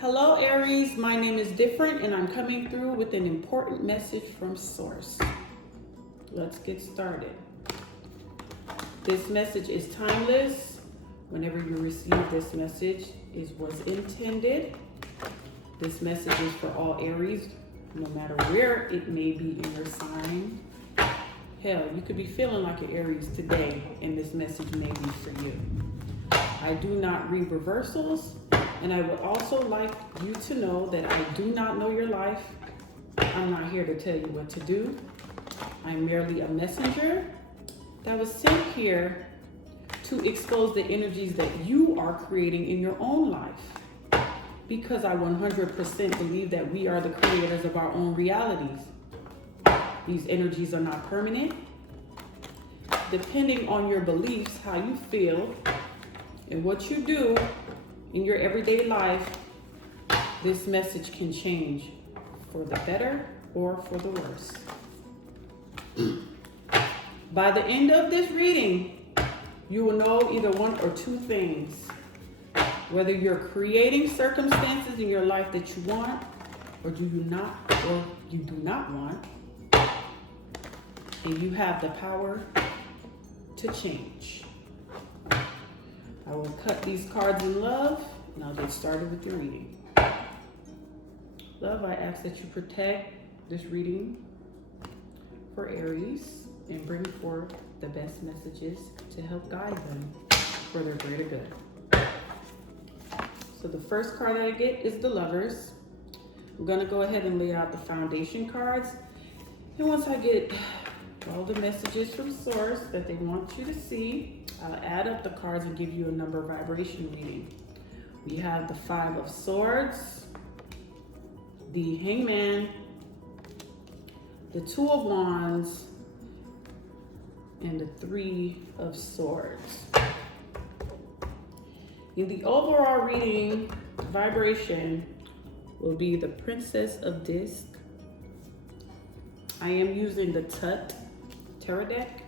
Hello Aries, my name is Different and I'm coming through with an important message from Source. Let's get started. This message is timeless. Whenever you receive this message, it was intended. This message is for all Aries, no matter where it may be in your sign. Hell, you could be feeling like an Aries today and this message may be for you. I do not read reversals, and I would also like you to know that I do not know your life. I'm not here to tell you what to do. I'm merely a messenger that was sent here to expose the energies that you are creating in your own life. Because I 100% believe that we are the creators of our own realities. These energies are not permanent. Depending on your beliefs, how you feel, and what you do in your everyday life, this message can change for the better or for the worse. By the end of this reading, you will know either one or two things. Whether you're creating circumstances in your life that you want or you do not want, and you have the power to change. I will cut these cards in love, and I'll get started with your reading. Love, I ask that you protect this reading for Aries and bring forth the best messages to help guide them for their greater good. So the first card that I get is the Lovers. I'm going to go ahead and lay out the foundation cards. And once I get all the messages from Source that they want you to see, I'll add up the cards and give you a number vibration reading. We have the Five of Swords, the Hangman, the Two of Wands, and the Three of Swords. In the overall reading, vibration will be the Princess of Disc. I am using the Tut Tarot deck,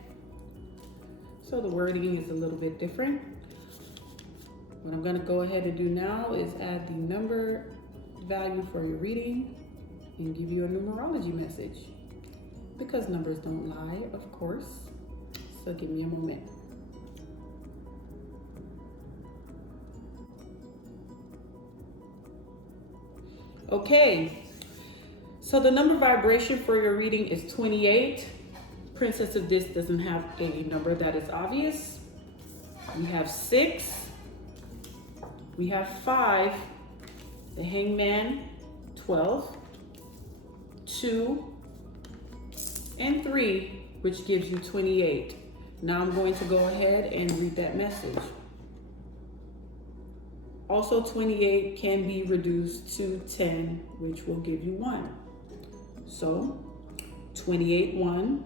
so the wording is a little bit different. What I'm going to go ahead and do now is add the number value for your reading and give you a numerology message, because numbers don't lie, of course. So give me a moment. Okay, so the number vibration for your reading is 28. Princess of Disc doesn't have a number that is obvious. We have 6. We have 5. The Hangman, 12. 2. And 3, which gives you 28. Now I'm going to go ahead and read that message. Also, 28 can be reduced to 10, which will give you 1. So, 28, 1.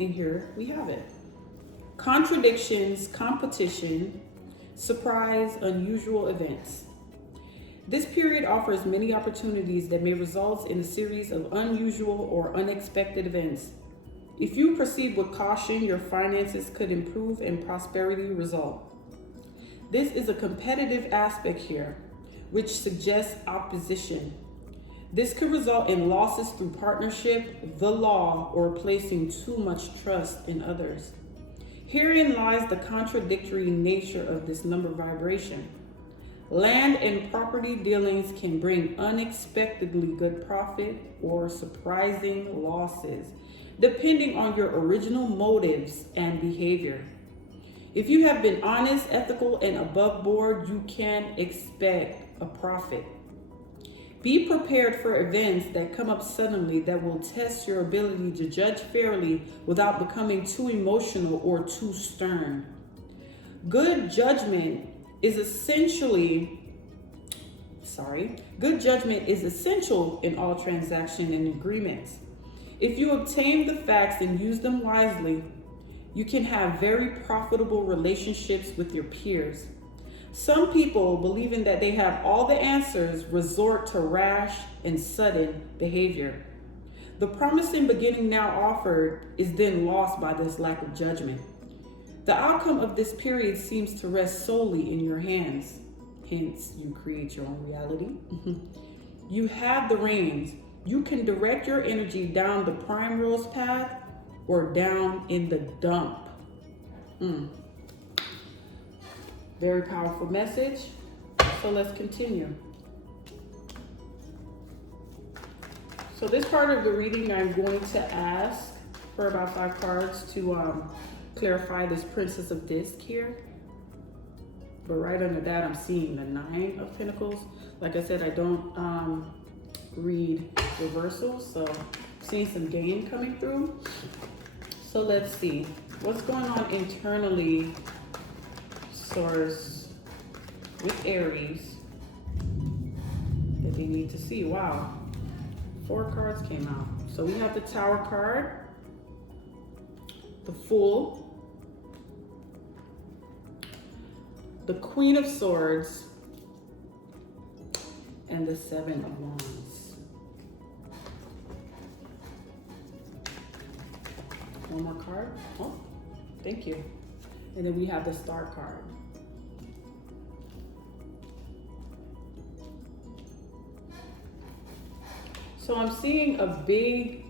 And here we have it. Contradictions, competition, surprise, unusual events. This period offers many opportunities that may result in a series of unusual or unexpected events. If you proceed with caution, your finances could improve and prosperity result. This is a competitive aspect here, which suggests opposition. This could result in losses through partnership, the law, or placing too much trust in others. Herein lies the contradictory nature of this number vibration. Land and property dealings can bring unexpectedly good profit or surprising losses, depending on your original motives and behavior. If you have been honest, ethical, and above board, you can expect a profit. Be prepared for events that come up suddenly that will test your ability to judge fairly without becoming too emotional or too stern. Good judgment is essential in all transactions and agreements. If you obtain the facts and use them wisely, you can have very profitable relationships with your peers. Some people, believing that they have all the answers, resort to rash and sudden behavior. The promising beginning now offered is then lost by this lack of judgment. The outcome of this period seems to rest solely in your hands. Hence, you create your own reality. You have the reins. You can direct your energy down the primrose path or down in the dump. Very powerful message. So let's continue. So this part of the reading, I'm going to ask for about 5 cards to clarify this Princess of Disc here. But right under that, I'm seeing the 9 of Pentacles. Like I said, I don't read reversals, so I'm seeing some gain coming through. So let's see. What's going on internally, Source, with Aries that they need to see? Wow. 4 cards came out. So we have the Tower card, the Fool, the Queen of Swords, and the 7 of Wands. One more card. Oh, thank you. And then we have the Star card. So I'm seeing a big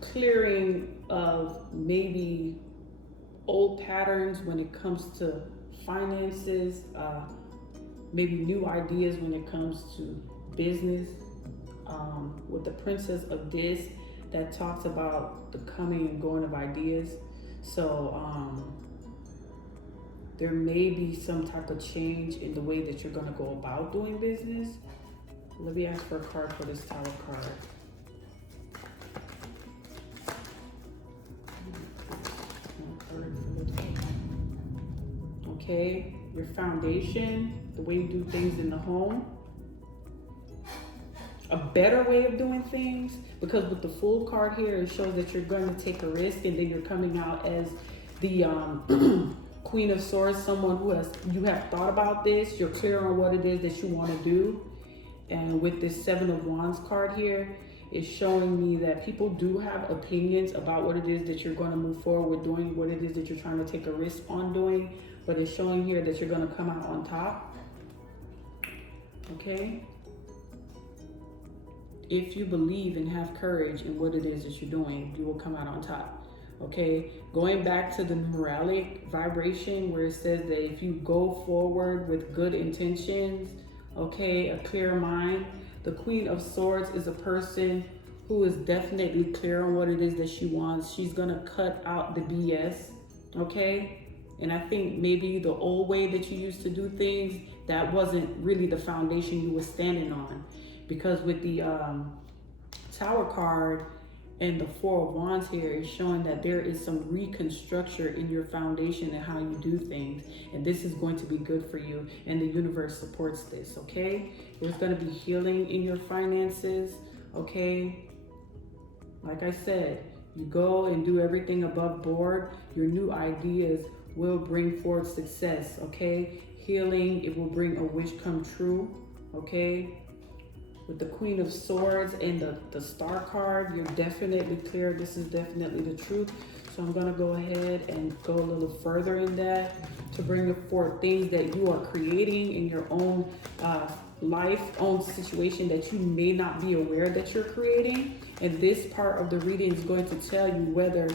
clearing of maybe old patterns when it comes to finances, maybe new ideas when it comes to business. With the Princess of Disc, that talks about the coming and going of ideas. So there may be some type of change in the way that you're going to go about doing business. Let me ask for a card for this Tower card. Okay, your foundation, the way you do things in the home. A better way of doing things, because with the Fool card here, it shows that you're going to take a risk, and then you're coming out as the Queen of Swords, someone who you have thought about this, you're clear on what it is that you want to do. And with this 7 of Wands card here, it's showing me that people do have opinions about what it is that you're going to move forward with doing, what it is that you're trying to take a risk on doing, but it's showing here that you're going to come out on top. Okay? If you believe and have courage in what it is that you're doing, you will come out on top. Okay, going back to the numeric vibration where it says that if you go forward with good intentions, okay, a clear mind, the Queen of Swords is a person who is definitely clear on what it is that she wants. She's gonna cut out the BS, okay? And I think maybe the old way that you used to do things, that wasn't really the foundation you were standing on. Because with the Tower card and the 4 of Wands here is showing that there is some reconstruction in your foundation and how you do things. And this is going to be good for you. And the universe supports this, okay? There's going to be healing in your finances, okay? Like I said, you go and do everything above board. Your new ideas will bring forth success, okay? Healing, it will bring a wish come true, okay? With the Queen of Swords and the Star card, you're definitely clear. This is definitely the truth. So I'm going to go ahead and go a little further in that to bring forth things that you are creating in your own life, own situation that you may not be aware that you're creating. And this part of the reading is going to tell you whether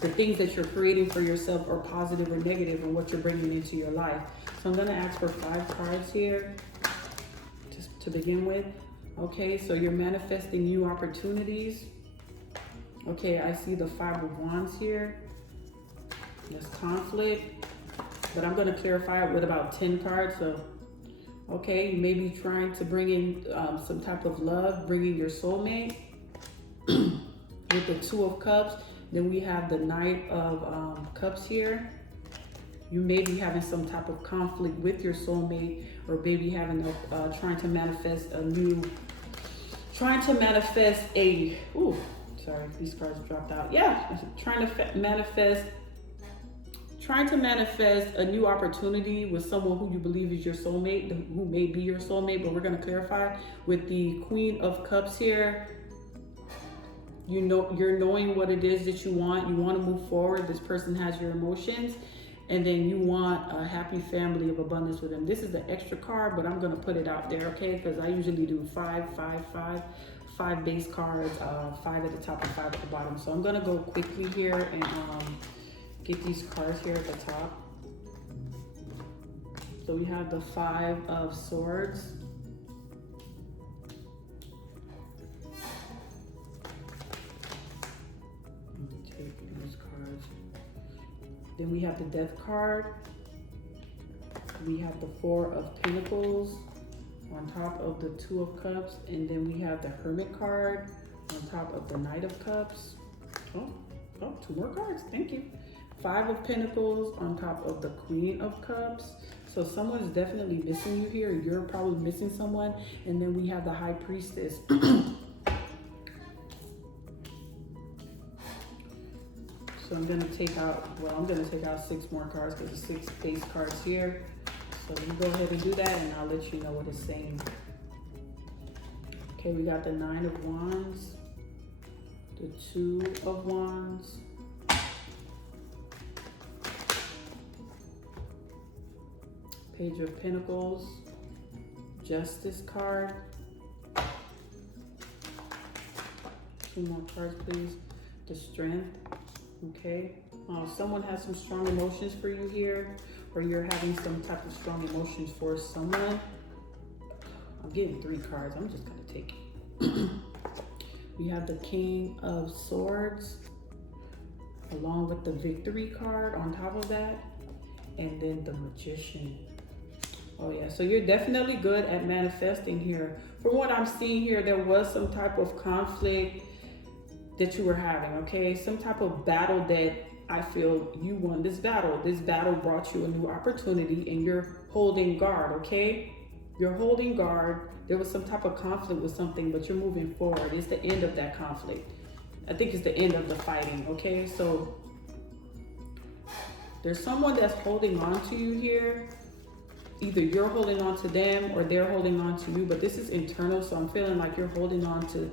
the things that you're creating for yourself are positive or negative and what you're bringing into your life. So I'm going to ask for 5 cards here to begin with. Okay, so you're manifesting new opportunities. Okay, I see the 5 of Wands here. There's conflict, but I'm going to clarify it with about 10 cards. So, okay, you may be trying to bring in some type of love, bringing your soulmate with the 2 of Cups. Then we have the Knight of Cups here. You may be having some type of conflict with your soulmate, or maybe having trying to manifest sorry, these cards dropped out. Yeah, trying to manifest a new opportunity with someone who you believe is your soulmate, who may be your soulmate, but we're going to clarify with the Queen of Cups here you're knowing what it is that you want to move forward. This person has your emotions, and then you want a happy family of abundance with them. This is the extra card, but I'm going to put it out there, okay? Because I usually do 5 base cards, 5 at the top and 5 at the bottom. So I'm going to go quickly here and get these cards here at the top. So we have the 5 of Swords. Then we have the Death card. We have the 4 of Pentacles on top of the 2 of Cups. And then we have the Hermit card on top of the Knight of Cups. Oh, 2 more cards, thank you. 5 of Pentacles on top of the Queen of Cups. So someone's definitely missing you here. You're probably missing someone. And then we have the High Priestess. So I'm going to take out 6 more cards because there's 6 base cards here. So you go ahead and do that and I'll let you know what it's saying. Okay, we got the 9 of Wands, the 2 of Wands, Page of Pentacles, Justice card. 2 more cards, please. The Strength. Okay, someone has some strong emotions for you here, or you're having some type of strong emotions for someone. I'm getting 3 cards. I'm just gonna take it. We have the King of Swords, along with the Victory card on top of that, and then the Magician. Oh yeah, so you're definitely good at manifesting here. From what I'm seeing here, there was some type of conflict that you were having, okay? Some type of battle that I feel you won this battle. This battle brought you a new opportunity and you're holding guard, okay? You're holding guard. There was some type of conflict with something, but you're moving forward. It's the end of that conflict. I think it's the end of the fighting, okay? So there's someone that's holding on to you here. Either you're holding on to them or they're holding on to you, but this is internal, so I'm feeling like you're holding on to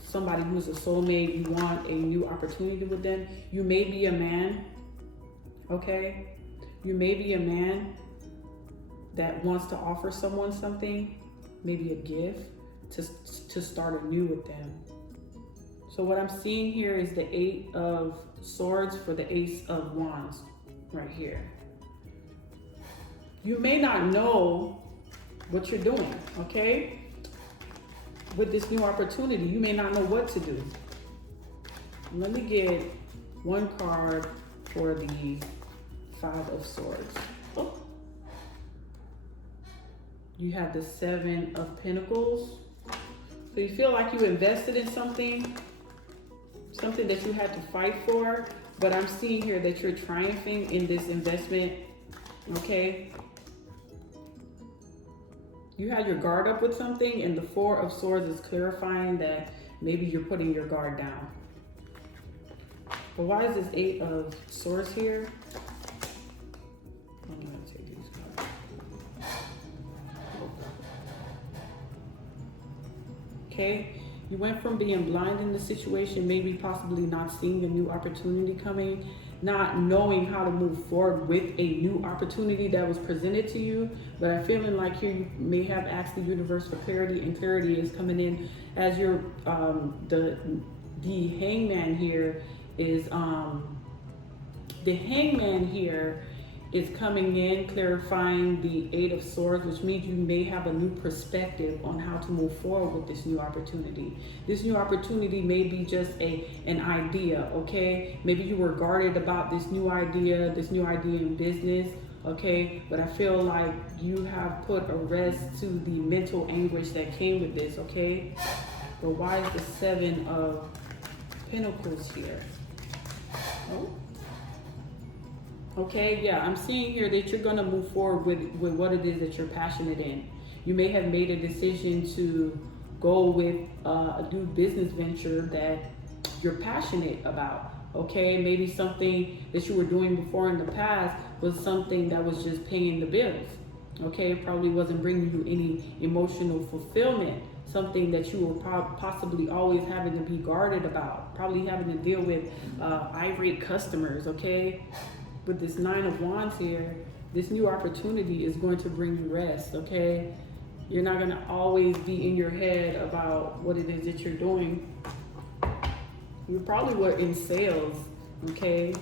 somebody who's a soulmate. You want a new opportunity with them. You may be a man, okay? You may be a man that wants to offer someone something, maybe a gift, to start anew with them. So what I'm seeing here is the 8 of Swords for the Ace of Wands right here. You may not know what you're doing, okay? With this new opportunity, you may not know what to do. Let me get 1 card for the 5 of Swords. Oh. You have the 7 of Pentacles. So you feel like you invested in something that you had to fight for, but I'm seeing here that you're triumphing in this investment, okay? You had your guard up with something, and the 4 of Swords is clarifying that maybe you're putting your guard down. But why is this 8 of Swords here? I'm gonna take these cards. Okay, you went from being blind in the situation, maybe possibly not seeing a new opportunity coming, not knowing how to move forward with a new opportunity that was presented to you. But I'm feeling like here you may have asked the universe for clarity, and clarity is coming in as you're the Hangman here is the Hangman here is coming in, clarifying the 8 of Swords, which means you may have a new perspective on how to move forward with this new opportunity. This new opportunity may be just an idea, okay? Maybe you were guarded about this new idea in business, okay? But I feel like you have put a rest to the mental anguish that came with this, okay? But why is the 7 of Pentacles here? Oh. Okay, yeah, I'm seeing here that you're gonna move forward with what it is that you're passionate in. You may have made a decision to go with a new business venture that you're passionate about, okay? Maybe something that you were doing before in the past was something that was just paying the bills, okay? It probably wasn't bringing you any emotional fulfillment. something that you were possibly always having to be guarded about, probably having to deal with irate customers, okay? With this Nine of Wands here, this new opportunity is going to bring you rest, okay? You're not going to always be in your head about what it is that you're doing. You probably were in sales, okay?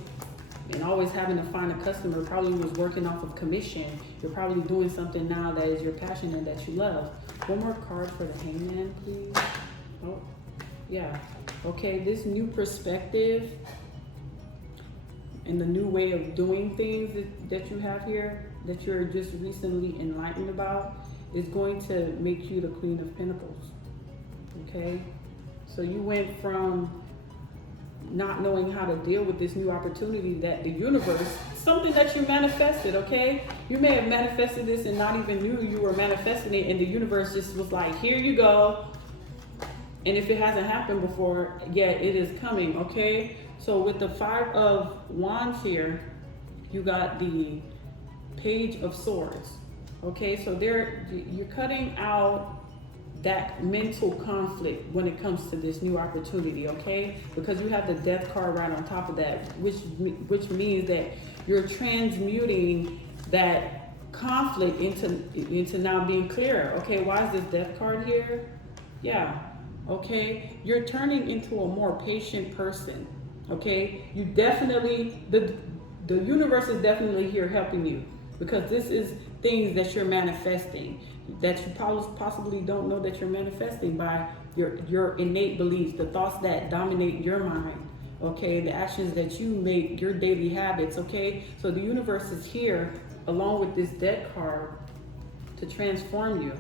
And always having to find a customer, probably was working off of commission. You're probably doing something now that is your passion and that you love. One more card for the Hangman, please. Oh, yeah. Okay, this new perspective and the new way of doing things that you have here, that you're just recently enlightened about, is going to make you the Queen of Pentacles, okay? So you went from not knowing how to deal with this new opportunity that the universe, something that you manifested, okay? You may have manifested this and not even knew you were manifesting it, and the universe just was like, here you go. And if it hasn't happened before, yeah, it is coming, okay? So with the Five of Wands here, you got the Page of Swords, okay? So you're cutting out that mental conflict when it comes to this new opportunity, okay? Because you have the Death card right on top of that, which means that you're transmuting that conflict into now being clearer, okay? Why is this Death card here? Yeah, okay? You're turning into a more patient person, okay? You definitely, the universe is definitely here helping you, because this is things that you're manifesting that you possibly don't know that you're manifesting by your innate beliefs, the thoughts that dominate your mind, okay, the actions that you make, your daily habits, okay? So the universe is here along with this Death card to transform you,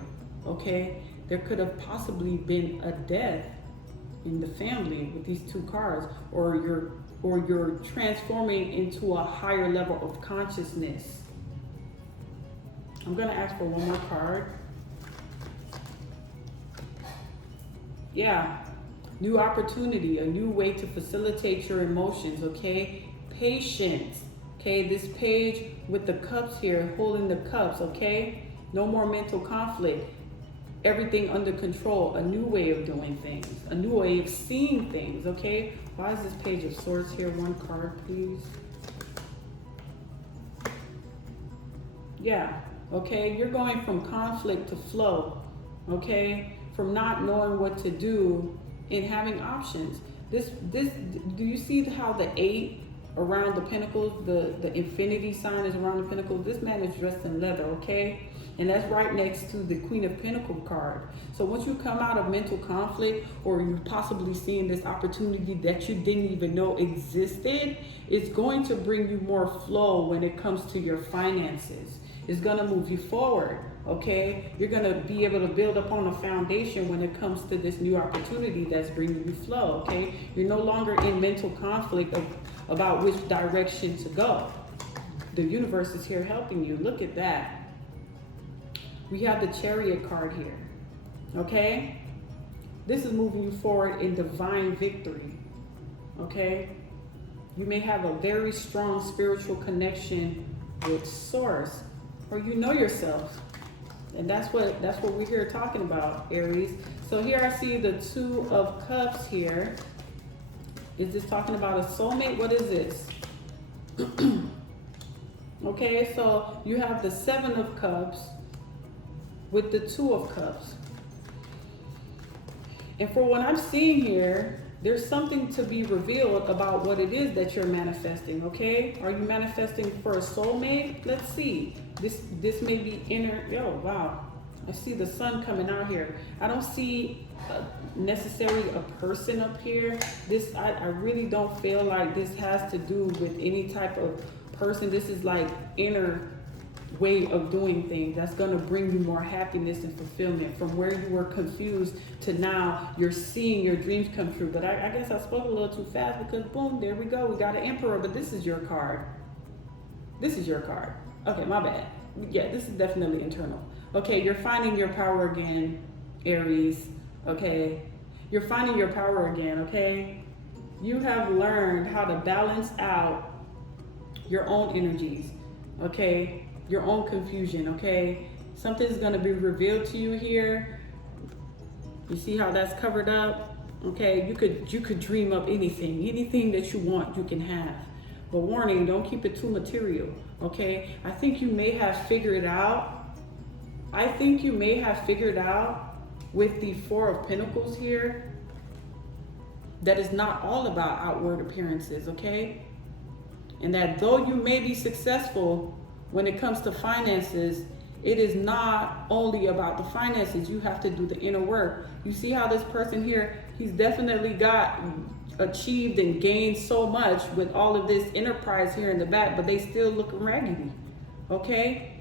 okay? There could have possibly been a death in the family with these two cards, or you're transforming into a higher level of consciousness. I'm going to ask for one more card. Yeah, new opportunity, a new way to facilitate your emotions, okay? Patience, okay? This page with the cups here, holding the cups, okay? No more mental conflict. Everything under control, a new way of doing things, a new way of seeing things, okay? Why is this Page of Swords here? One card, please. Yeah. Okay, you're going from conflict to flow, okay? From not knowing what to do and having options. This, do you see how the 8 around the pentacles, the infinity sign is around the pentacles? This man is dressed in leather, okay? And that's right next to the Queen of Pentacles card. So once you come out of mental conflict, or you possibly seeing this opportunity that you didn't even know existed, it's going to bring you more flow when it comes to your finances. It's going to move you forward, okay? You're going to be able to build upon a foundation when it comes to this new opportunity that's bringing you flow, okay? You're no longer in mental conflict about which direction to go. The universe is here helping you. Look at that. We have the Chariot card here, okay? This is moving you forward in divine victory, okay? You may have a very strong spiritual connection with Source, or you know yourself, and that's what we're here talking about, Aries. So here I see the Two of Cups here. Is this talking about a soulmate? What is this? Okay, so you have the Seven of Cups with the Two of Cups, and for what I'm seeing here, there's something to be revealed about what it is that you're manifesting, okay? Are you manifesting for a soulmate? Let's see. This may be inner. Oh, wow. I see the sun coming out here. I don't see necessarily a person up here. I really don't feel like this has to do with any type of person. This is like inner way of doing things that's going to bring you more happiness and fulfillment, from where you were confused to now you're seeing your dreams come true. But I guess I spoke a little too fast, because boom, there we go. We got an Emperor, but this is your card. This is your card. Okay, my bad. Yeah, this is definitely internal. Okay, you're finding your power again, Aries. Okay, you're finding your power again, okay? You have learned how to balance out your own energies, okay? Your own confusion, okay? Something's gonna be revealed to you here. You see how that's covered up? Okay, you could dream up anything that you want, you can have. But warning, don't keep it too material. Okay, I think you may have figured out. I think you may have figured out with the Four of Pentacles here that it's not all about outward appearances. Okay, and that though you may be successful when it comes to finances, it is not only about the finances. You have to do the inner work. You see how this person here, he's definitely achieved and gained so much with all of this enterprise here in the back, but they still looking raggedy. Okay?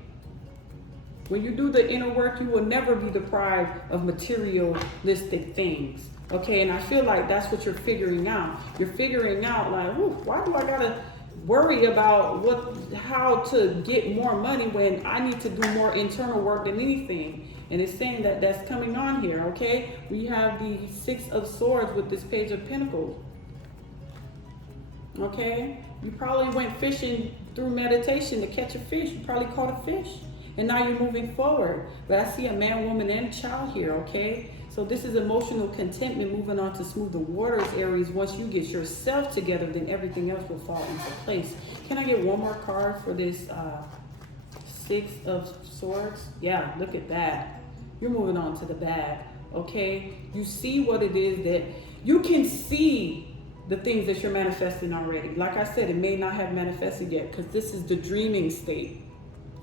When you do the inner work, you will never be deprived of materialistic things. Okay? And I feel like that's what you're figuring out. You're figuring out like, why do I gotta worry about how to get more money when I need to do more internal work than anything? And it's saying that that's coming on here. Okay, we have the Six of Swords with this Page of Pentacles. Okay, you probably went fishing through meditation to catch a fish. You probably caught a fish, and now you're moving forward. But I see a man, woman, and child here. Okay, so this is emotional contentment, moving on to smoother waters, Aries. Once you get yourself together, then everything else will fall into place. Can I get one more card for this Six of Swords? Yeah, look at that. You're moving on to the bad, okay? You see what it is that you can see the things that you're manifesting already. Like I said, it may not have manifested yet because this is the dreaming state,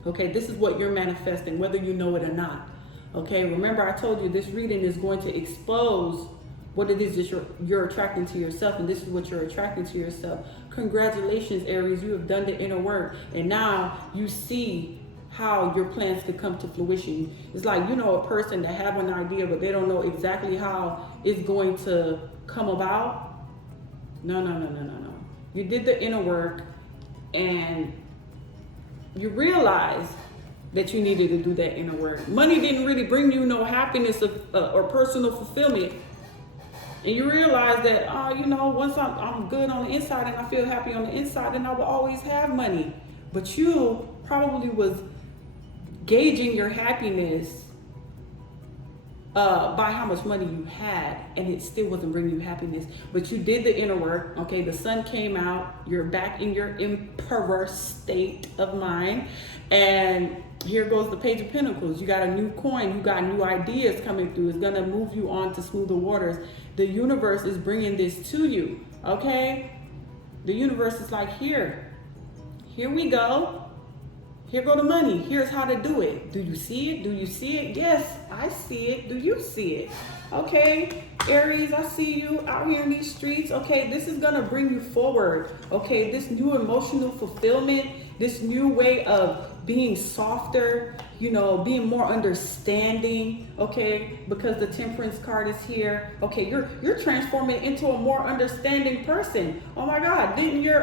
okay? This is what you're manifesting, whether you know it or not. Okay, remember I told you this reading is going to expose what it is that you're attracting to yourself, and this is what you're attracting to yourself. Congratulations, Aries, you have done the inner work, and now you see how your plans could come to fruition. It's like, you know, a person that have an idea, but they don't know exactly how it's going to come about. No. You did the inner work, and you realize that you needed to do that inner work. Money didn't really bring you no happiness or personal fulfillment. And you realize that, once I'm good on the inside and I feel happy on the inside, then I will always have money. But you probably was gauging your happiness by how much money you had, and it still wasn't bringing you happiness. But you did the inner work. Okay, the sun came out. You're back in your emperor state of mind, and here goes the Page of Pentacles. You got a new coin. You got new ideas coming through. It's gonna move you on to smoother waters. The universe is bringing this to you. Okay, the universe is like, here we go. Here go the money. Here's how to do it. Do you see it? Do you see it? Yes, I see it. Do you see it? Okay, Aries, I see you out here in these streets. Okay, this is going to bring you forward. Okay, this new emotional fulfillment, this new way of being softer, being more understanding. Okay, because the Temperance card is here. Okay, you're transforming into a more understanding person. Oh my God, didn't your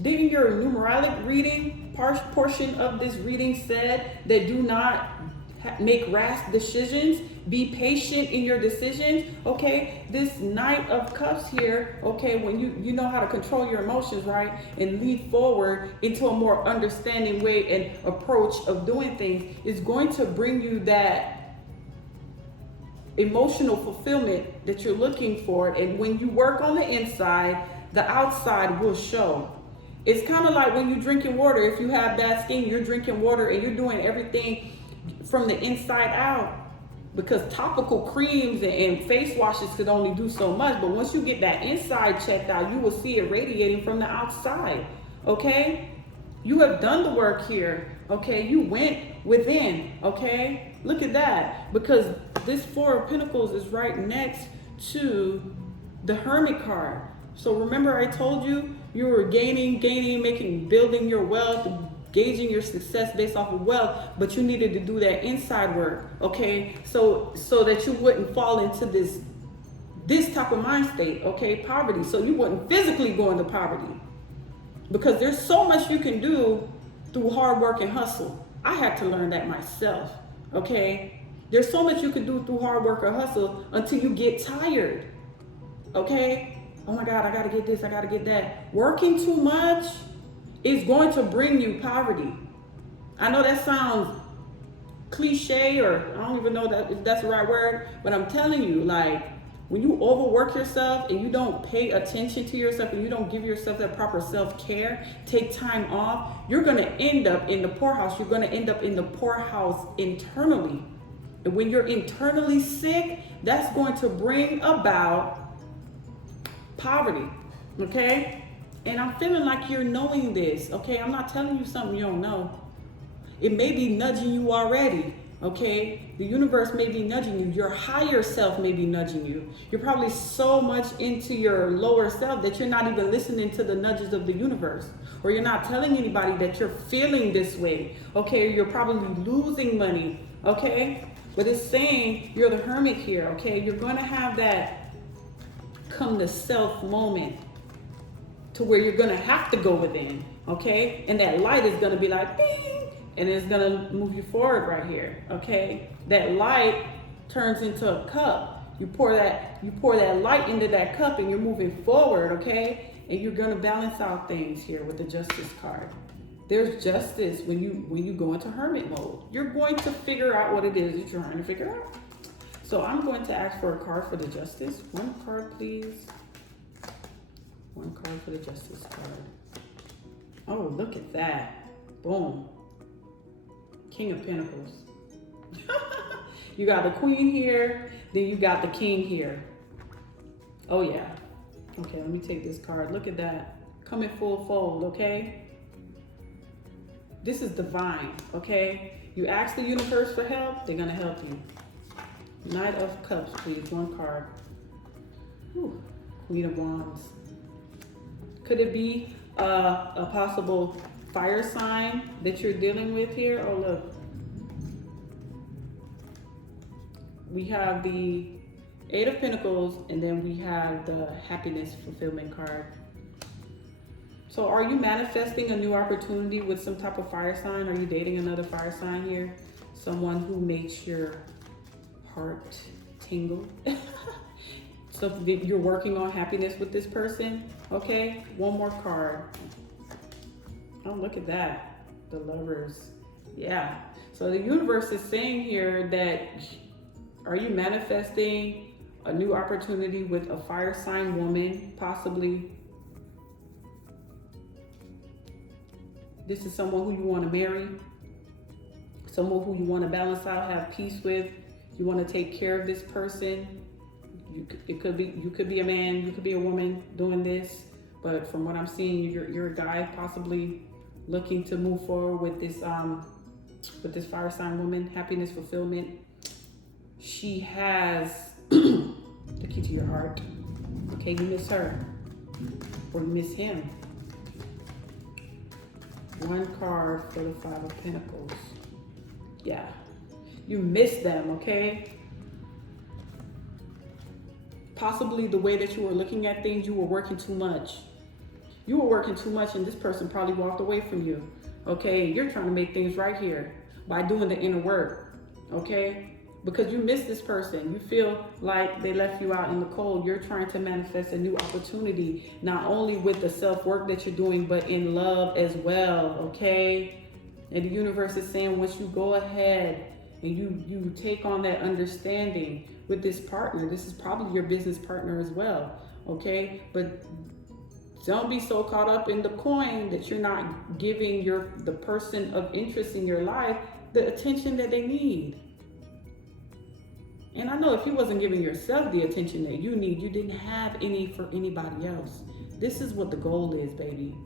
numerologic reading portion of this reading said that do not make rash decisions, be patient in your decisions? Okay, this Knight of Cups here, okay, when you know how to control your emotions, right, and lead forward into a more understanding way and approach of doing things, is going to bring you that emotional fulfillment that you're looking for. And when you work on the inside, the outside will show. It's kind of like when you're drinking water. If you have bad skin, you're drinking water and you're doing everything from the inside out, because topical creams and face washes could only do so much. But once you get that inside checked out, you will see it radiating from the outside. Okay, you have done the work here. Okay, you went within. Okay, look at that, because this Four of Pentacles is right next to the Hermit card. So remember I told you were gaining, building your wealth, gauging your success based off of wealth, but you needed to do that inside work, okay? So that you wouldn't fall into this type of mind state, okay? Poverty. So you wouldn't physically go into poverty, because there's so much you can do through hard work and hustle. I had to learn that myself, okay? There's so much you can do through hard work or hustle until you get tired, okay? Oh my God, I gotta get this, I gotta get that. Working too much is going to bring you poverty. I know that sounds cliche, or I don't even know that if that's the right word, but I'm telling you, like, when you overwork yourself and you don't pay attention to yourself and you don't give yourself that proper self-care, take time off, you're going to end up in the poorhouse. You're going to end up in the poorhouse internally. And when you're internally sick, that's going to bring about poverty, okay? And I'm feeling like you're knowing this, okay? I'm not telling you something you don't know. It may be nudging you already, okay? The universe may be nudging you. Your higher self may be nudging you. You're probably so much into your lower self that you're not even listening to the nudges of the universe. Or you're not telling anybody that you're feeling this way, okay? You're probably losing money, okay? But it's saying you're the hermit here, okay? You're going to have that come to self moment to where you're going to have to go within, okay? And that light is going to be like, ding, and it's going to move you forward right here, okay? That light turns into a cup. You pour that light into that cup and you're moving forward, okay? And you're going to balance out things here with the Justice card. There's justice when you go into hermit mode. You're going to figure out what it is that you're trying to figure out. So I'm going to ask for a card for the Justice. One card, please. One card for the Justice card. Oh, look at that. Boom. King of Pentacles. You got the Queen here, then you got the King here. Oh yeah. Okay, let me take this card. Look at that. Come in full fold, okay? This is divine, okay? You ask the universe for help, they're gonna help you. Knight of Cups, please, one card. Whew. Queen of Wands. Could it be a possible fire sign that you're dealing with here? Oh, look. We have the Eight of Pentacles, and then we have the Happiness Fulfillment card. So are you manifesting a new opportunity with some type of fire sign? Are you dating another fire sign here? Someone who makes your heart tingle? So you're working on happiness with this person, okay? One more card. Oh, look at that. The Lovers. Yeah. So the universe is saying here that, are you manifesting a new opportunity with a fire sign woman, possibly? This is someone who you want to marry, someone who you want to balance out, have peace with. You want to take care of this person. You could be a man, you could be a woman doing this. But from what I'm seeing, you're a guy possibly looking to move forward with this fire sign woman, happiness, fulfillment. She has the key to your heart. Okay, you miss her or you miss him. One card for the Five of Pentacles. Yeah, you miss them, okay? Possibly the way that you were looking at things, you were working too much. You were working too much and this person probably walked away from you, okay? You're trying to make things right here by doing the inner work, okay? Because you miss this person. You feel like they left you out in the cold. You're trying to manifest a new opportunity, not only with the self-work that you're doing, but in love as well, okay? And the universe is saying, once you go ahead and you take on that understanding with this partner, this is probably your business partner as well, okay? But don't be so caught up in the coin that you're not giving the person of interest in your life the attention that they need. And I know if you wasn't giving yourself the attention that you need, you didn't have any for anybody else. This is what the goal is, baby.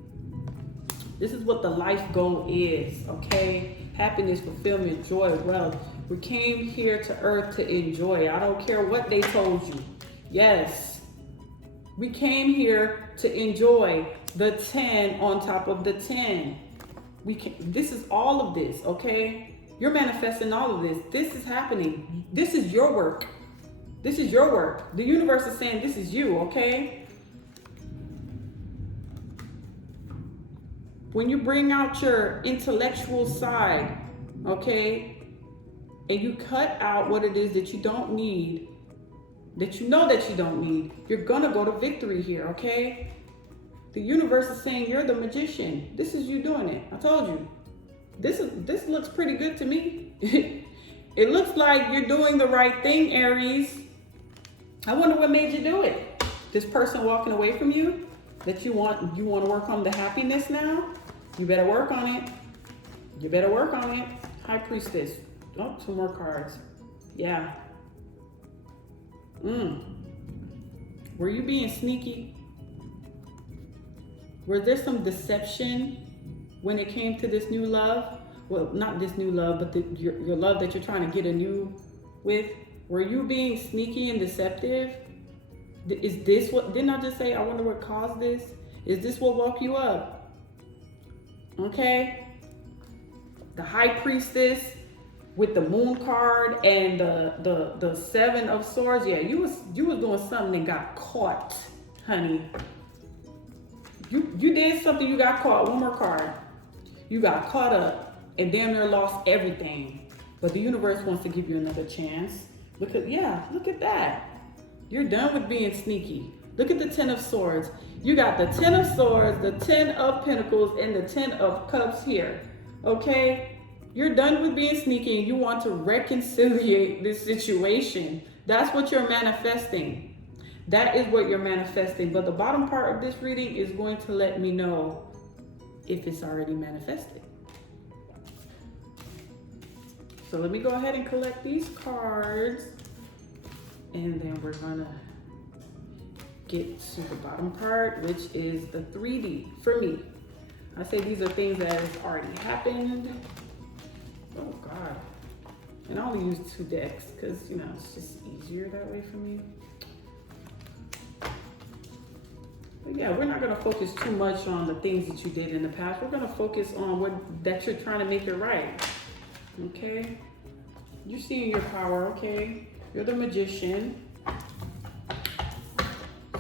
This is what the life goal is, okay? Happiness, fulfillment, joy, wealth. We came here to earth to enjoy. I don't care what they told you. Yes. We came here to enjoy the 10 on top of the 10. This is all of this, okay? You're manifesting all of this. This is happening. This is your work. This is your work. The universe is saying this is you, okay? When you bring out your intellectual side, okay, and you cut out what it is that you don't need, that you know that you don't need, you're gonna go to victory here, okay? The universe is saying you're the magician. This is you doing it. I told you. This looks pretty good to me. It looks like you're doing the right thing, Aries. I wonder what made you do it. This person walking away from you that you want to work on the happiness now? You better work on it. You better work on it. High Priestess. Oh, 2 more cards. Yeah. Were you being sneaky? Was there some deception when it came to this new love? Well, not this new love, but your love that you're trying to get anew with. Were you being sneaky and deceptive? Is this what, didn't I just say, I wonder what caused this? Is this what woke you up? Okay. The High Priestess with the Moon card and the 7 of Swords. Yeah, you was doing something and got caught, honey. You did something, you got caught. 1 more card. You got caught up and damn near lost everything. But the universe wants to give you another chance. Because, yeah, look at that. You're done with being sneaky. Look at the 10 of Swords. You got the 10 of Swords, the 10 of Pentacles, and the 10 of Cups here. Okay? You're done with being sneaky and you want to reconciliate this situation. That's what you're manifesting. That is what you're manifesting. But the bottom part of this reading is going to let me know if it's already manifested. So let me go ahead and collect these cards. And then we're gonna get to the bottom part, which is the 3D for me. I say these are things that have already happened. Oh God. And I only use 2 decks because, you know, it's just easier that way for me. But yeah, we're not gonna focus too much on the things that you did in the past. We're gonna focus on what that you're trying to make it right. Okay? You're seeing your power, okay? You're the Magician.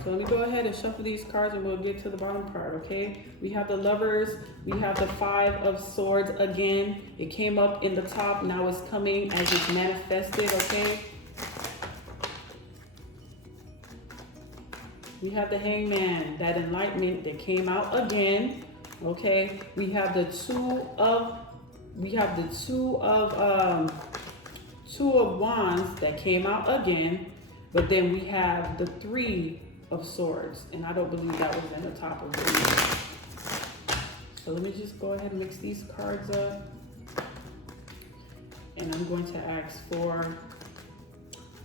So let me go ahead and shuffle these cards and we'll get to the bottom part, okay? We have the Lovers. We have the 5 of Swords again. It came up in the top. Now it's coming as it's manifested, okay? We have the Hangman, that enlightenment that came out again, okay? We have the two of Wands that came out again, but then we have the 3 of Swords, and I don't believe that was in the top of it. So let me just go ahead and mix these cards up, and I'm going to ask for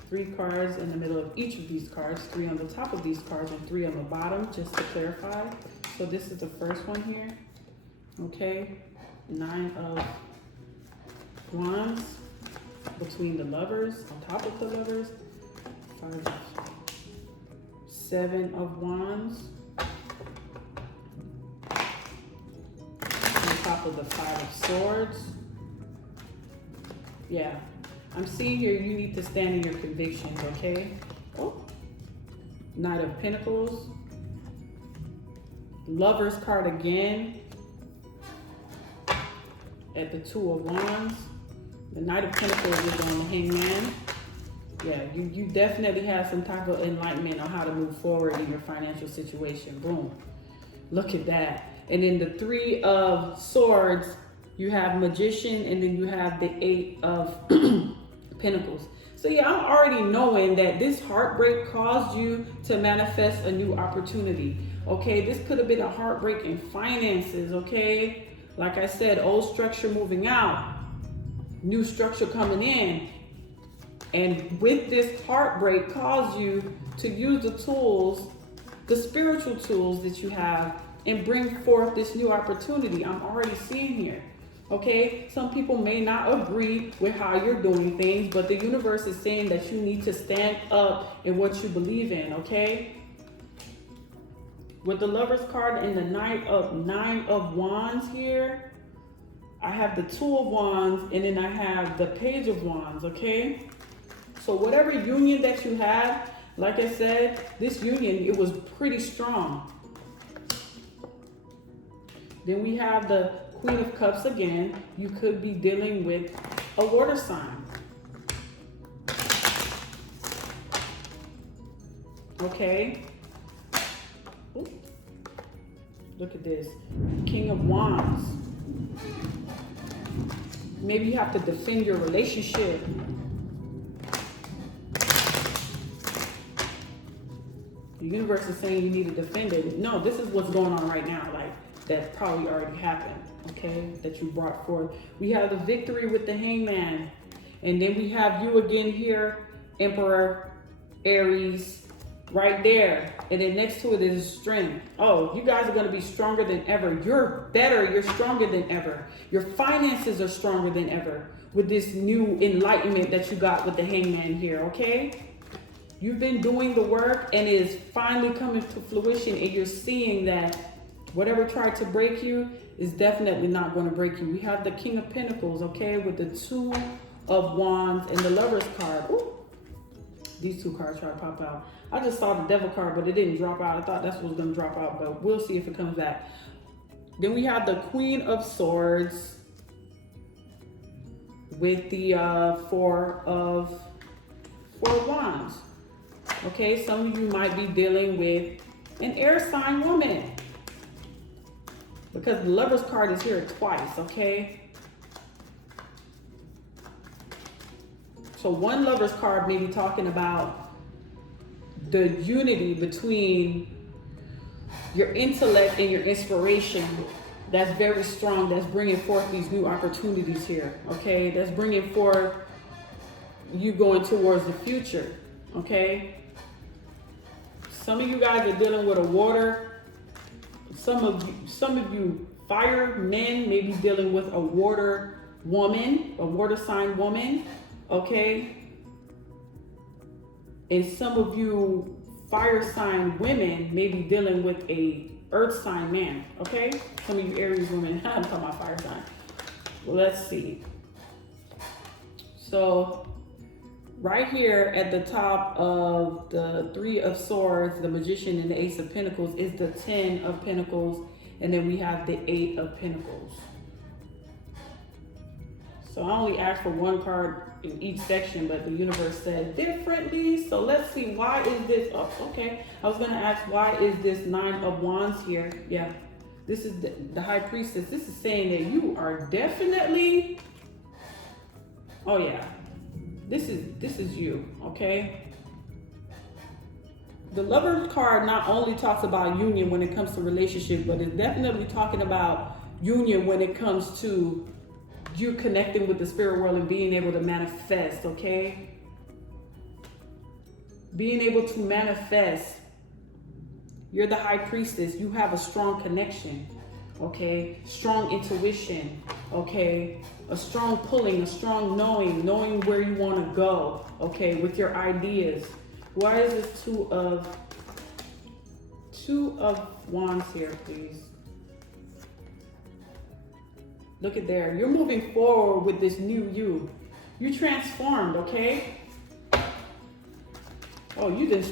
3 cards in the middle of each of these cards, 3 on the top of these cards, and 3 on the bottom, just to clarify. So this is the first one here, okay? 9 of Wands between the Lovers, on top of the Lovers, 7 of Wands on top of the 5 of Swords. Yeah, I'm seeing here you need to stand in your convictions, okay? Oh, Knight of Pentacles, Lovers card again at the 2 of Wands. The Knight of Pentacles is on the Hangman. Yeah, you definitely have some type of enlightenment on how to move forward in your financial situation. Boom. Look at that. And then the 3 of Swords, you have Magician, and then you have the 8 of Pentacles. So yeah, I'm already knowing that this heartbreak caused you to manifest a new opportunity. Okay, this could have been a heartbreak in finances, okay? Like I said, old structure moving out, new structure coming in. And with this heartbreak caused you to use the tools, the spiritual tools that you have, and bring forth this new opportunity. I'm already seeing here. Okay, some people may not agree with how you're doing things, but the universe is saying that you need to stand up in what you believe in, okay? With the Lovers card and the 9 of Wands here, I have the 2 of Wands, and then I have the Page of Wands, okay? So whatever union that you have, like I said, this union, it was pretty strong. Then we have the Queen of Cups again. You could be dealing with a water sign. Okay. Ooh. Look at this. King of Wands. Maybe you have to defend your relationship. The universe is saying you need to defend it. No, this is what's going on right now. Like, that probably already happened, okay? That you brought forth. We have the victory with the Hangman. And then we have you again here, Emperor, Aries, right there. And then next to it is strength. Oh, you guys are going to be stronger than ever. You're better. You're stronger than ever. Your finances are stronger than ever with this new enlightenment that you got with the Hangman here, okay? You've been doing the work and it is finally coming to fruition, and you're seeing that whatever tried to break you is definitely not going to break you. We have the King of Pentacles, okay, with the Two of Wands and the Lover's card. Ooh. These two cards try to pop out. I just saw the Devil card, but it didn't drop out. I thought that's what was going to drop out, but we'll see if it comes back. Then we have the Queen of Swords with the Four of Wands. Okay, some of you might be dealing with an air sign woman, because the Lover's card is here twice, okay? So one Lover's card may be talking about the unity between your intellect and your inspiration. That's very strong. That's bringing forth these new opportunities here, okay? That's bringing forth you going towards the future, okay? Some of you guys are dealing with a water. Some of you fire men may be dealing with a water woman, a water sign woman, okay? And some of you fire sign women may be dealing with a earth sign man, okay? Some of you Aries women, I'm talking about fire sign. Well, let's see. So right here at the top of the Three of Swords, the Magician and the Ace of Pentacles is the Ten of Pentacles, and then we have the Eight of Pentacles. So I only asked for one card in each section, but the universe said differently. So let's see, why is this, oh, okay. I was gonna ask, why is this Nine of Wands here? Yeah, this is the High Priestess. This is saying that you are definitely, oh yeah, this is you, okay? The Lover's card not only talks about union when it comes to relationship, but it's definitely talking about union when it comes to you connecting with the spirit world and being able to manifest, okay? Being able to manifest. You're the High Priestess. You have a strong connection, okay? Strong intuition, okay? A strong pulling, a strong knowing where you want to go, okay, with your ideas. Why is this Two of Wands here, please? Look at there. You're moving forward with this new you. You transformed, okay? Oh, you just,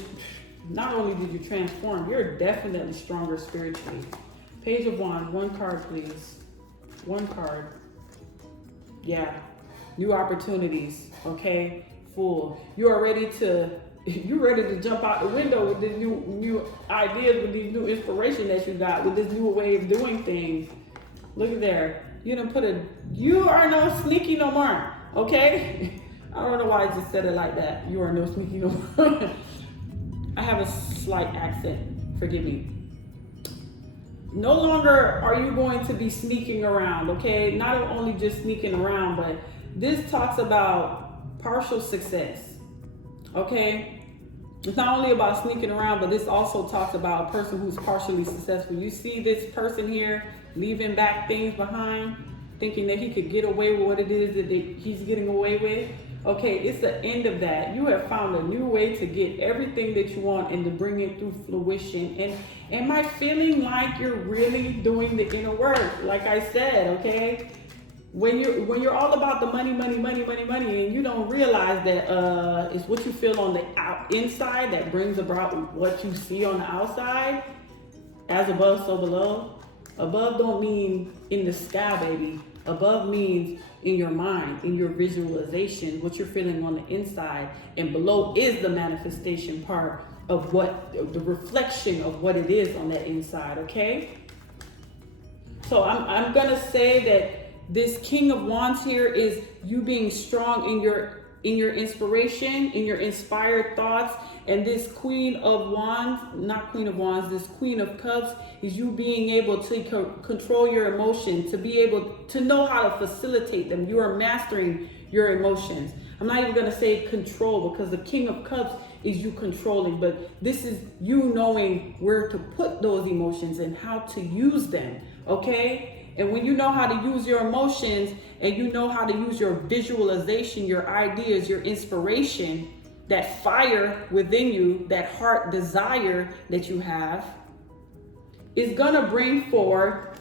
not only did you transform, you're definitely stronger spiritually. Page of Wands, one card, please. One card. Yeah. New opportunities, okay? Fool. You are ready to, you're ready to jump out the window with these new ideas, with these new inspiration that you got, with this new way of doing things. Look at there. You are no sneaky no more, okay? I don't know why I just said it like that. You are no sneaky no more. I have a slight accent, forgive me. No longer are you going to be sneaking around, okay? Not only just sneaking around, but this talks about partial success, okay? It's not only about sneaking around, but this also talks about a person who's partially successful. You see this person here leaving back things behind, thinking that he could get away with what it is that he's getting away with. Okay, it's the end of that. You have found a new way to get everything that you want and to bring it through fruition. And am I feeling like you're really doing the inner work? Like I said, okay? When you're all about the money, and you don't realize that it's what you feel on the inside that brings about what you see on the outside. As above, so below. Above don't mean in the sky, baby. Above means in your mind, in your visualization, what you're feeling on the inside. And below is the manifestation part of what, the reflection of what it is on that inside, okay? So I'm gonna say that this King of Wands here is you being strong in your inspiration, in your inspired thoughts. And this Queen of Wands, not Queen of Wands, this Queen of Cups is you being able to control your emotions, to be able to know how to facilitate them. You are mastering your emotions. I'm not even going to say control, because the King of Cups is you controlling, but this is you knowing where to put those emotions and how to use them, okay? And when you know how to use your emotions and you know how to use your visualization, your ideas, your inspiration, that fire within you, that heart desire that you have, is gonna bring forth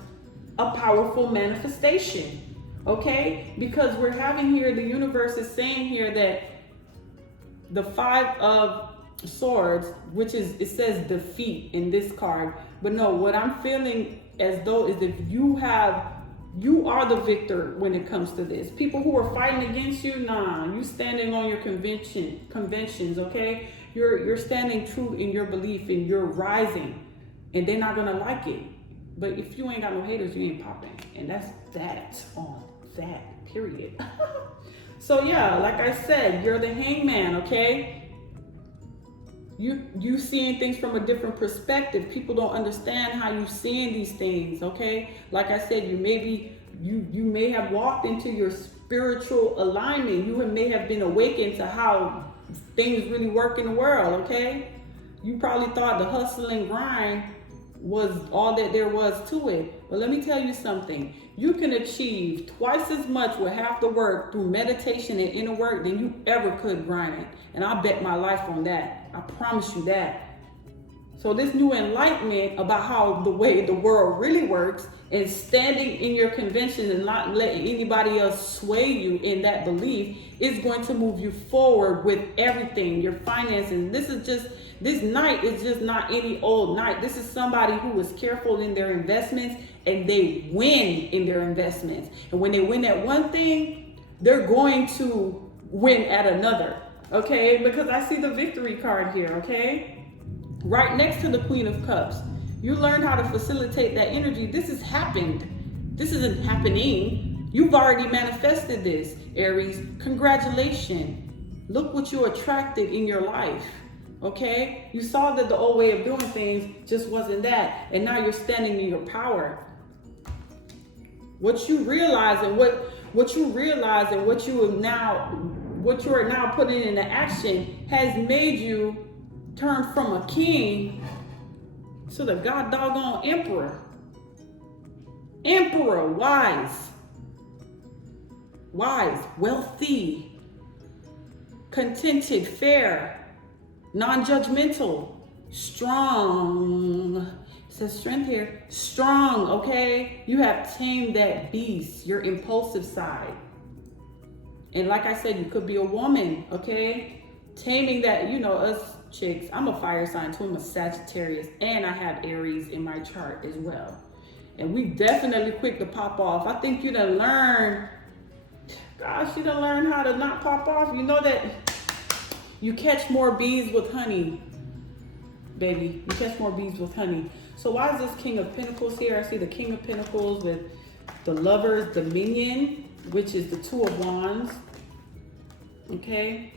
a powerful manifestation, okay? Because we're having here, the universe is saying here that the Five of Swords, which is, it says defeat in this card, but no, what I'm feeling as though is if you are the victor when it comes to this. People who are fighting against you, nah, you standing on your conventions, okay? You're standing true in your belief and you're rising, and they're not gonna like it. But if you ain't got no haters, you ain't popping. And that's that on that, period. So yeah, like I said, you're the Hangman, okay? You seeing things from a different perspective. People don't understand how you seeing these things, okay? Like I said, you may have walked into your spiritual alignment. You may have been awakened to how things really work in the world, okay? You probably thought the hustle and grind was all that there was to it. But let me tell you something. You can achieve twice as much with half the work through meditation and inner work than you ever could grinding. And I bet my life on that. I promise you that. So this new enlightenment about how the way the world really works and standing in your convention and not letting anybody else sway you in that belief is going to move you forward with everything, your finances. This knight is just not any old knight. This is somebody who is careful in their investments and they win in their investments. And when they win at one thing, they're going to win at another. Okay, because I see the victory card here, okay? Right next to the Queen of Cups. You learn how to facilitate that energy. This has happened. This isn't happening. You've already manifested this, Aries. Congratulations. Look what you attracted in your life, okay? You saw that the old way of doing things just wasn't that. And now you're standing in your power. What you realize and what you are now putting into action has made you turn from a king to the god doggone emperor. Emperor, wise, wealthy, contented, fair, non-judgmental, strong. It says strength here. Strong, okay? You have tamed that beast, your impulsive side. And like I said, you could be a woman, okay? Taming that, us chicks. I'm a fire sign too. I'm a Sagittarius. And I have Aries in my chart as well. And we definitely quick to pop off. I think you done learned, gosh, you done learned how to not pop off. You know that you catch more bees with honey, baby. You catch more bees with honey. So why is this King of Pentacles here? I see the King of Pentacles with the Lover's Dominion, which is the Two of Wands. Okay.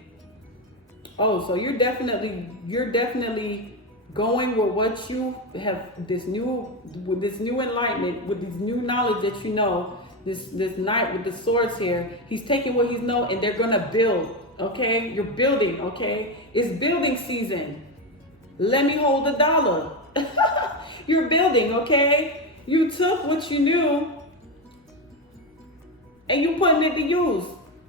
Oh, so you're definitely going with what you have, with this new enlightenment, with this new knowledge that you know, this knight with the swords here. He's taking what he's known and they're gonna build. Okay, you're building. Okay, it's building season. Let me hold the dollar. You're building. Okay, you took what you knew and you're putting it to use.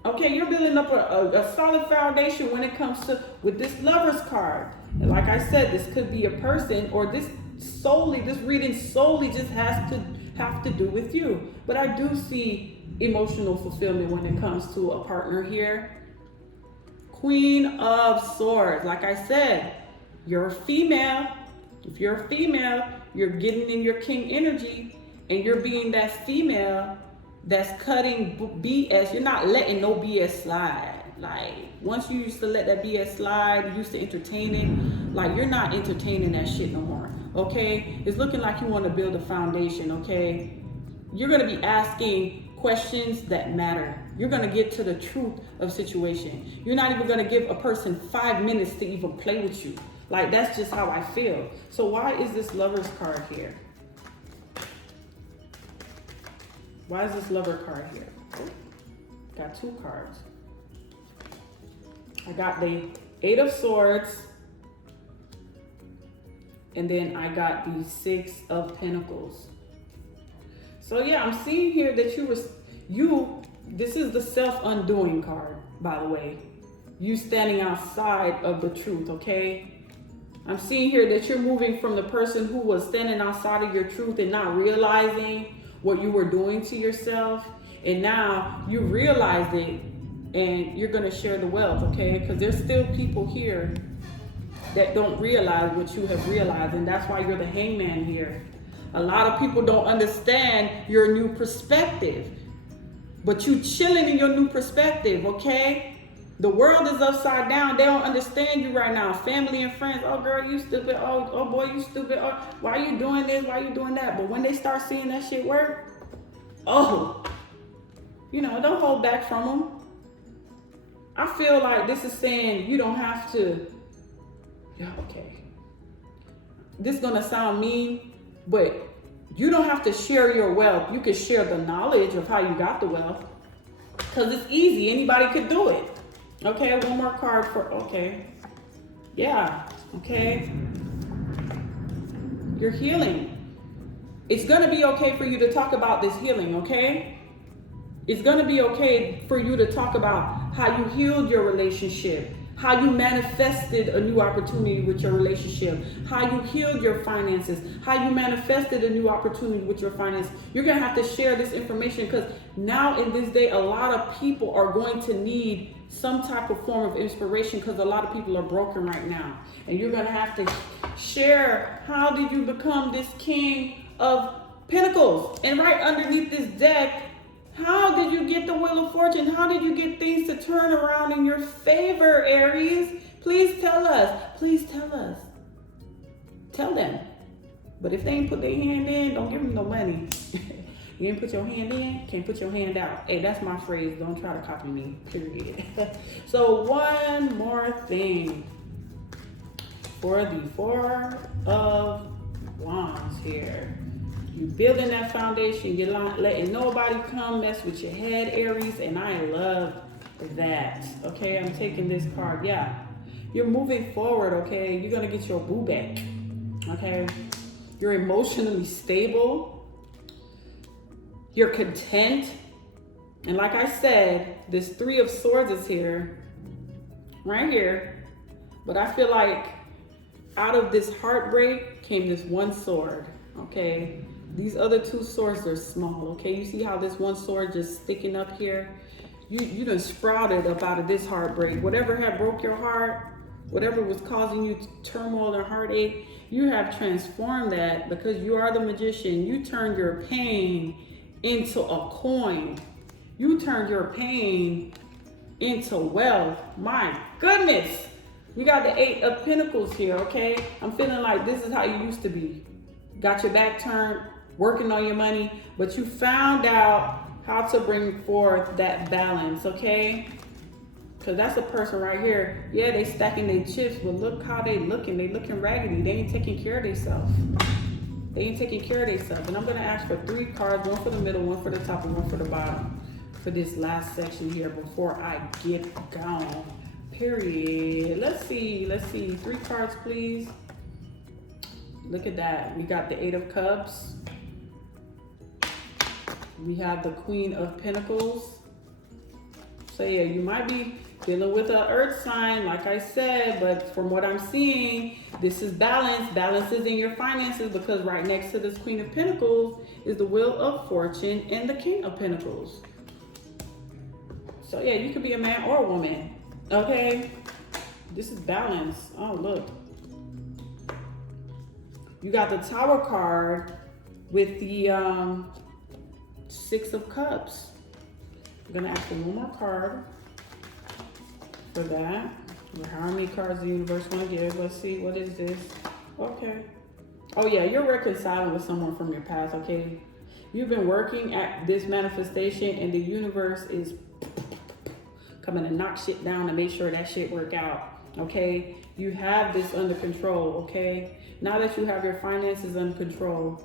Okay, you're building up a solid foundation when it comes to with this Lover's card. And like I said, this could be a person, or this reading solely just have to do with you. But I do see emotional fulfillment when it comes to a partner here. Queen of Swords. Like I said, you're a female. If you're a female, you're getting in your king energy and you're being that female that's cutting BS. You're not letting no BS slide. Like, once you used to let that BS slide, you used to entertain it, like, you're not entertaining that shit no more, okay? It's looking like you want to build a foundation, okay? You're going to be asking questions that matter. You're going to get to the truth of situation. You're not even going to give a person 5 minutes to even play with you. Like, that's just how I feel. So why is this Lover's card here? Why is this Lover card here? Got 2 cards. I got the 8 of Swords. And then I got the 6 of Pentacles. So yeah, I'm seeing here that this is the self-undoing card, by the way. You standing outside of the truth, okay? I'm seeing here that you're moving from the person who was standing outside of your truth and not realizing what you were doing to yourself. And now you realized it and you're going to share the wealth, okay? Because there's still people here that don't realize what you have realized. And that's why you're the Hangman here. A lot of people don't understand your new perspective. But you chilling in your new perspective, okay? The world is upside down. They don't understand you right now. Family and friends, oh girl, you stupid. Oh boy, you stupid. Oh, why are you doing this? Why are you doing that? But when they start seeing that shit work, oh, don't hold back from them. I feel like this is saying you don't have to, okay. This is gonna sound mean, but you don't have to share your wealth. You can share the knowledge of how you got the wealth. Because it's easy, anybody could do it. Okay, one more card for, okay. Yeah, okay. You're healing. It's gonna be okay for you to talk about this healing, okay? It's gonna be okay for you to talk about how you healed your relationship, how you manifested a new opportunity with your relationship, how you healed your finances, how you manifested a new opportunity with your finances. You're gonna have to share this information because now in this day, a lot of people are going to need some type of form of inspiration because a lot of people are broken right now. And you're gonna have to share, how did you become this King of Pentacles? And right underneath this deck, how did you get the Wheel of Fortune? How did you get things to turn around in your favor, Aries? Please tell us. Please tell us. Tell them. But if they ain't put their hand in, don't give them no money. You ain't put your hand in, can't put your hand out. Hey, that's my phrase. Don't try to copy me, period. So one more thing. For the 4 of Wands here. You building that foundation, you're not letting nobody come mess with your head, Aries, and I love that. Okay, I'm taking this card. Yeah, you're moving forward, okay? You're gonna get your boo back, okay? You're emotionally stable. You're content. And like I said, this 3 of Swords is here, right here. But I feel like out of this heartbreak came this 1 sword, okay? These other 2 swords are small, okay? You see how this 1 sword just sticking up here? You done sprouted up out of this heartbreak. Whatever had broke your heart, whatever was causing you turmoil or heartache, you have transformed that because you are the magician. You turned your pain into a coin. You turned your pain into wealth. My goodness. We got the 8 of Pentacles here, okay? I'm feeling like this is how you used to be. Got your back turned, working on your money, but you found out how to bring forth that balance, okay? Because that's a person right here. Yeah, they stacking their chips, but look how they looking. They looking raggedy. They ain't taking care of themselves. They ain't taking care of themselves. And I'm going to ask for 3 cards, 1 for the middle, 1 for the top, and 1 for the bottom for this last section here before I get gone. Period. Let's see. 3 cards, please. Look at that. We got the 8 of Cups. We have the Queen of Pentacles. So yeah, you might be dealing with an earth sign, like I said, but from what I'm seeing, this is balance. Balance is in your finances because right next to this Queen of Pentacles is the Wheel of Fortune and the King of Pentacles. So yeah, you could be a man or a woman, okay? This is balance. Oh, look. You got the Tower card with the 6 of Cups. I'm gonna ask for 1 more card for that. How many cards the universe want to give? Let's see, what is this? Okay. Oh yeah, you're reconciling with someone from your past, okay? You've been working at this manifestation, and the universe is coming to knock shit down to make sure that shit work out. Okay, you have this under control. Okay, now that you have your finances under control,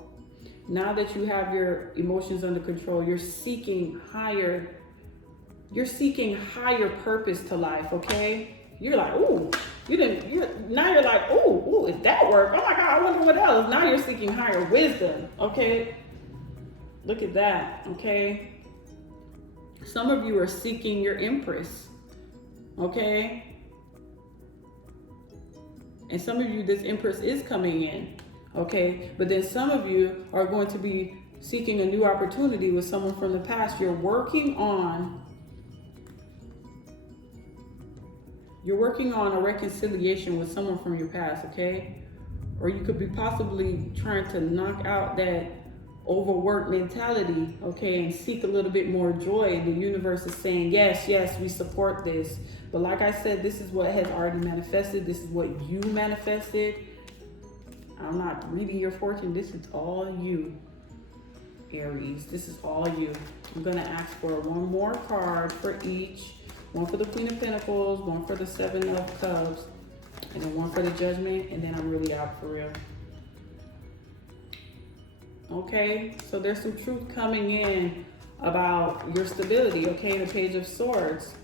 now that you have your emotions under control, you're seeking higher purpose to life. Okay, you're like, ooh, now you're like, ooh, if that worked, oh my God, I wonder what else. Now you're seeking higher wisdom. Okay, look at that. Okay, some of you are seeking your empress. Okay, and some of you, this empress is coming in. Okay, but then some of you are going to be seeking a new opportunity with someone from the past. You're working on a reconciliation with someone from your past, okay? Or you could be possibly trying to knock out that overwork mentality, okay, and seek a little bit more joy. The universe is saying, yes, we support this. But like I said, this is what has already manifested. This is what you manifested. I'm not reading your fortune. This is all you, Aries. This is all you. I'm going to ask for one more card for each. One for the Queen of Pentacles, one for the Seven of Cups, and then one for the Judgment, and then I'm really out for real. Okay, so there's some truth coming in about your stability, okay? The Page of Swords.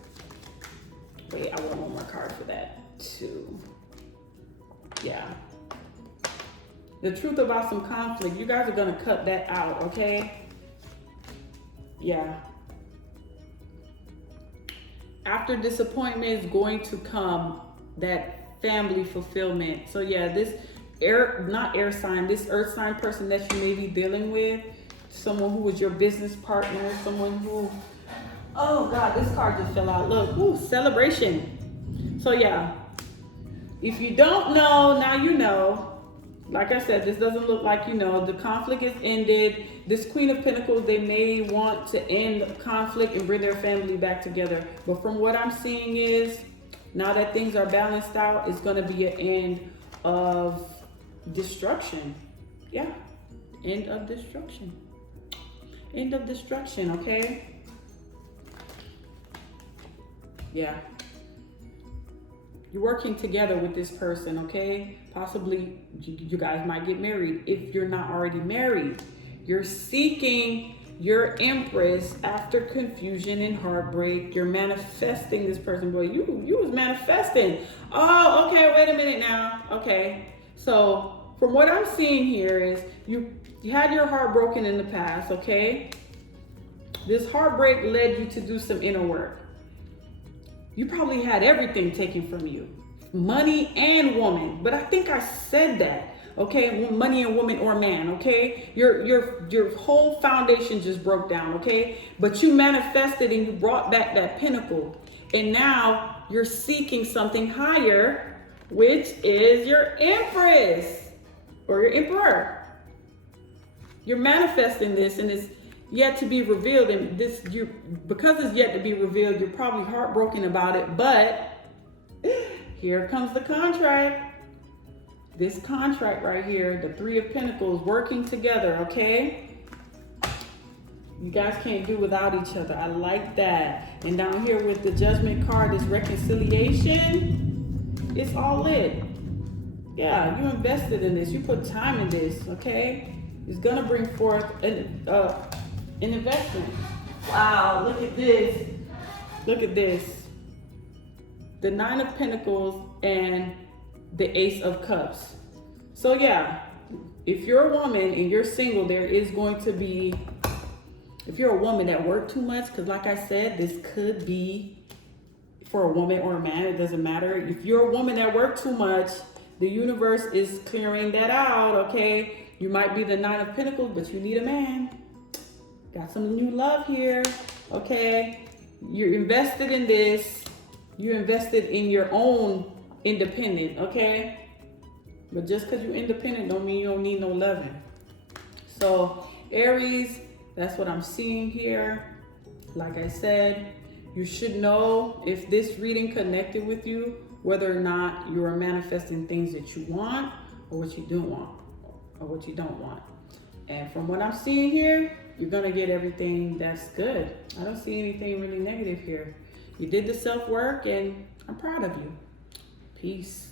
Wait, I want one more card for that too. Yeah. The truth about some conflict. You guys are going to cut that out, okay? Yeah. After disappointment is going to come that family fulfillment. So yeah, this this earth sign person that you may be dealing with, someone who was your business partner, someone who, oh God, this card just fell out. Look, ooh, celebration. So yeah, if you don't know, now you know. Like I said, this doesn't look like you know. The conflict is ended. This Queen of Pentacles, they may want to end conflict and bring their family back together. But from what I'm seeing is, now that things are balanced out, it's going to be an end of destruction. Yeah, end of destruction. End of destruction, okay? Yeah. You're working together with this person, okay? Possibly you guys might get married if you're not already married. You're seeking your empress after confusion and heartbreak. You're manifesting this person. Boy, you was manifesting. Oh, okay, wait a minute now. Okay, so from what I'm seeing here is you had your heart broken in the past, okay? This heartbreak led you to do some inner work. You probably had everything taken from you, money and woman. But I think I said that, okay? Money and woman or man, okay? Your whole foundation just broke down, okay? But you manifested and you brought back that pinnacle. And now you're seeking something higher, which is your empress or your emperor. You're manifesting this, and it's yet to be revealed, and because it's yet to be revealed, you're probably heartbroken about it. But here comes the contract. This contract right here, the Three of Pentacles, working together, okay? You guys can't do without each other. I like that. And down here with the Judgment card is reconciliation. It's all lit. Yeah, you invested in this. You put time in this, okay? It's gonna bring forth an investment. Wow, look at this. Look at this. The Nine of Pentacles and the Ace of Cups. So yeah, if you're a woman and you're single, there is going to be, if you're a woman that worked too much, because like I said, this could be for a woman or a man, it doesn't matter. If you're a woman that worked too much, the universe is clearing that out, okay? You might be the Nine of Pentacles, but you need a man. Got some new love here, okay? You're invested in this. You're invested in your own independent, okay? But just because you're independent don't mean you don't need no loving. So Aries, that's what I'm seeing here. Like I said, you should know if this reading connected with you, whether or not you are manifesting things that you want or what you don't want, or what you don't want. And from what I'm seeing here, you're going to get everything that's good. I don't see anything really negative here. You did the self-work, and I'm proud of you. Peace.